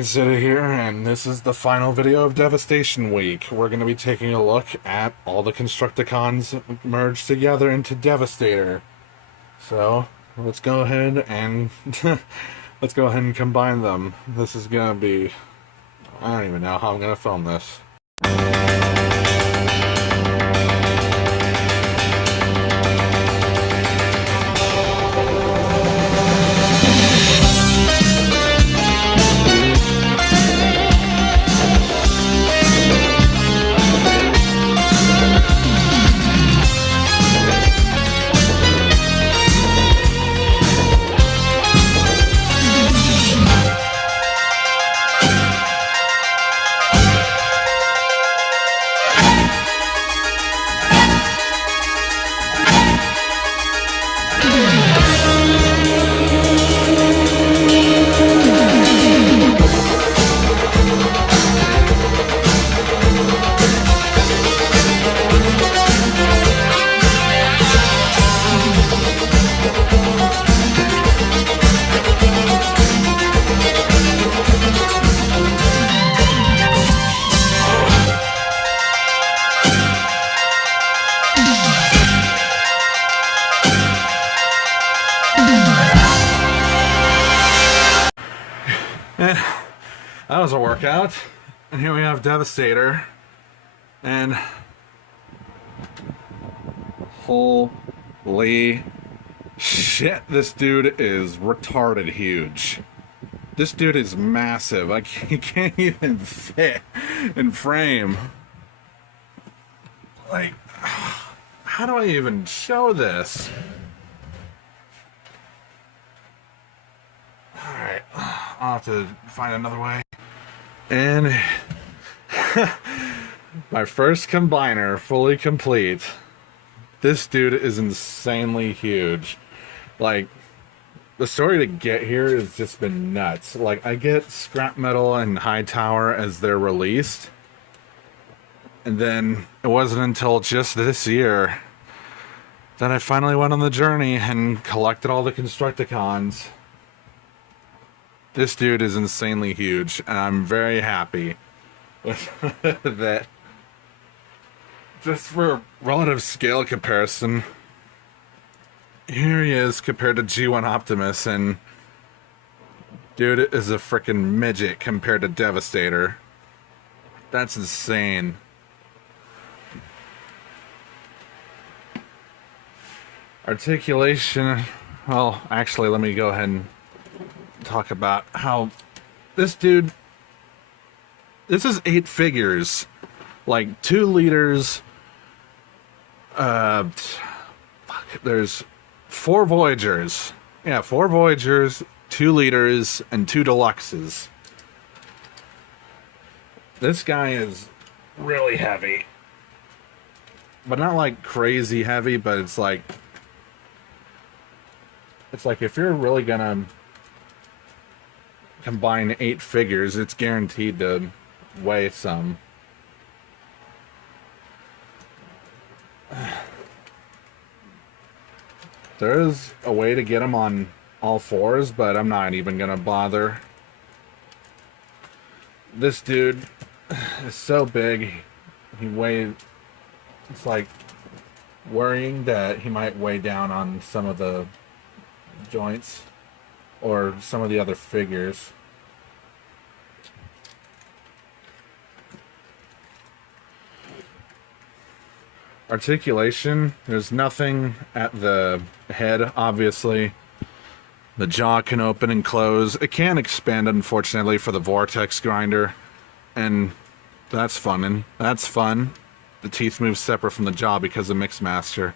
guys, Zeta here, and this is the final video of Devastation Week. We're going to be taking a look at all the Constructicons merged together into Devastator. So, let's go ahead and combine them. This is going to be... I don't even know how I'm going to film this. That was a workout. And here we have Devastator. And holy shit, this dude is retarded huge. This dude is massive. He can't even fit in frame. Like, how do I even show this? Alright, I'll have to find another way. And my first combiner fully complete. This dude is insanely huge. Like, the story to get here has just been nuts. Like, I get Scrap Metal and Hightower as they're released. And then it wasn't until just this year that I finally went on the journey and collected all the Constructicons. This dude is insanely huge, and I'm very happy with that. Just for relative scale comparison, here he is compared to G1 Optimus, and dude is a freaking midget compared to Devastator. That's insane. Articulation, well, actually, let me go ahead and talk about how this dude, this is 8 figures, like 2 liters, there's 4 Voyagers, 4 Voyagers, 2 liters, and 2 Deluxes. This guy is really heavy, but not like crazy heavy, but it's like if you're really gonna combine 8 figures, it's guaranteed to weigh some. There is a way to get him on all 4s, but I'm not even gonna bother. This dude is so big, he weighs, it's like worrying that he might weigh down on some of the joints or some of the other figures. Articulation, there's nothing at the head, obviously. The jaw can open and close. It can expand, unfortunately, for the vortex grinder, and that's fun. The teeth move separate from the jaw because of Mixmaster.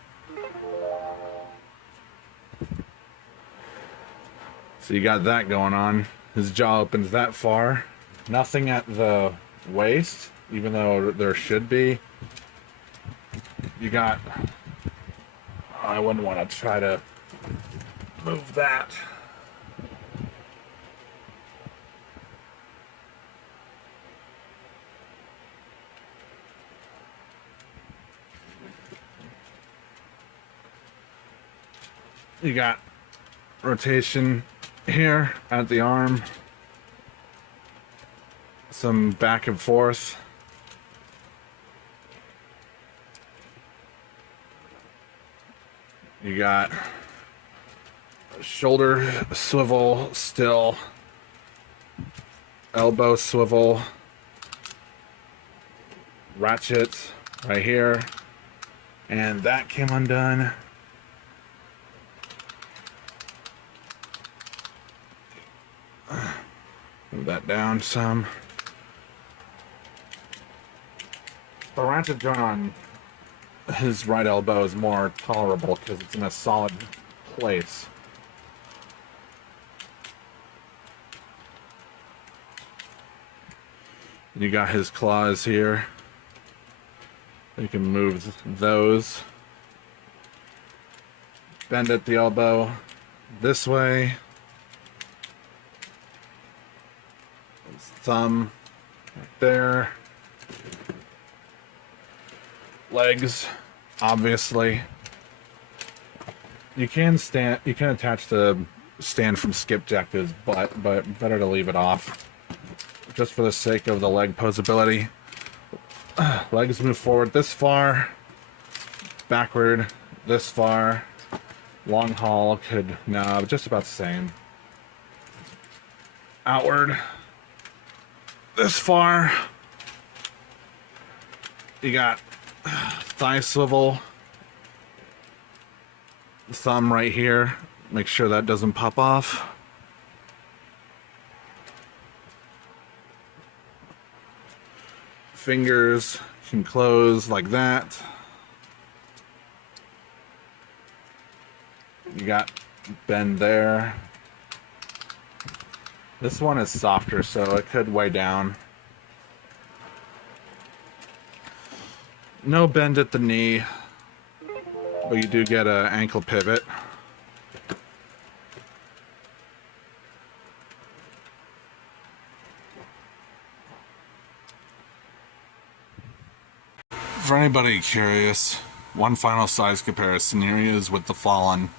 So you got that going on. His jaw opens that far. Nothing at the waist, even though there should be. You got... I wouldn't want to try to move that. You got rotation here at the arm. some back and forth. You got shoulder swivel still, elbow swivel, ratchets right here, and that came undone. Move that down some. The ratchet joint on his right elbow is more tolerable because it's in a solid place. You got his claws here. You can move those. Bend at the elbow this way. His thumb right there. Legs, obviously. You can attach the stand from skipjack to his butt, but better to leave it off. Just for the sake of the leg posability. Legs move forward this far, backward this far. Long haul could, no, just about the same. Outward this far. You got thigh swivel, thumb right here. Make sure that doesn't pop off. Fingers can close like that. You got bend there. This one is softer, so it could weigh down. No bend at the knee, but you do get an ankle pivot. For anybody curious, one final size comparison here is with the Fallen.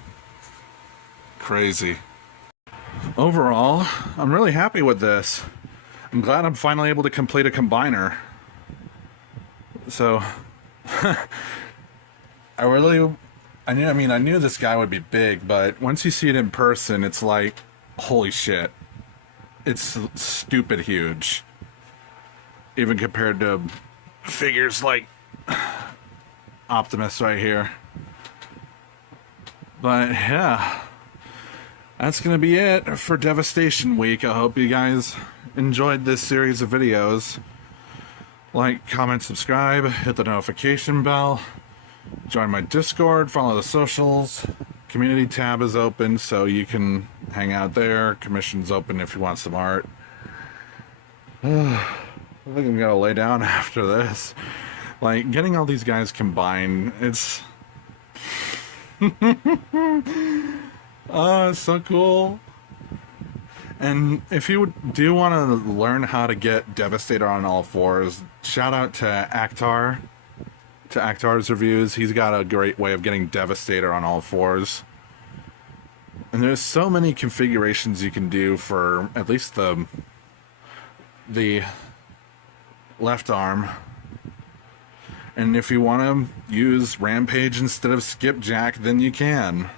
Crazy. Overall, I'm really happy with this. I'm glad I'm finally able to complete a combiner. So, I knew this guy would be big, but once you see it in person, it's like, holy shit. It's stupid huge. Even compared to figures like Optimus right here. But yeah, that's gonna be it for Devastation Week. I hope you guys enjoyed this series of videos. Like, comment, subscribe, hit the notification bell, join my Discord, follow the socials. Community tab is open, so you can hang out there. Commission's open if you want some art. I think I'm gonna lay down after this. Like, getting all these guys combined, it's... oh, it's so cool. And if you do want to learn how to get Devastator on all fours, shout out to Actar, to Actar's reviews. He's got a great way of getting Devastator on all fours. And there's so many configurations you can do for at least the left arm. And if you want to use Rampage instead of Skipjack, then you can.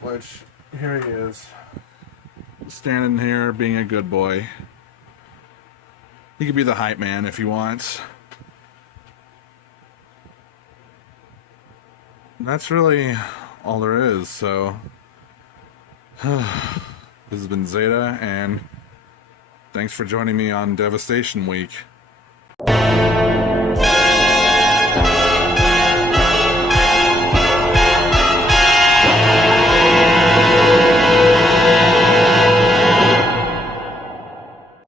Which, here he is. Standing here, being a good boy. He could be the hype man if he wants. That's really all there is, so... this has been Zeta, and thanks for joining me on Devastation Week.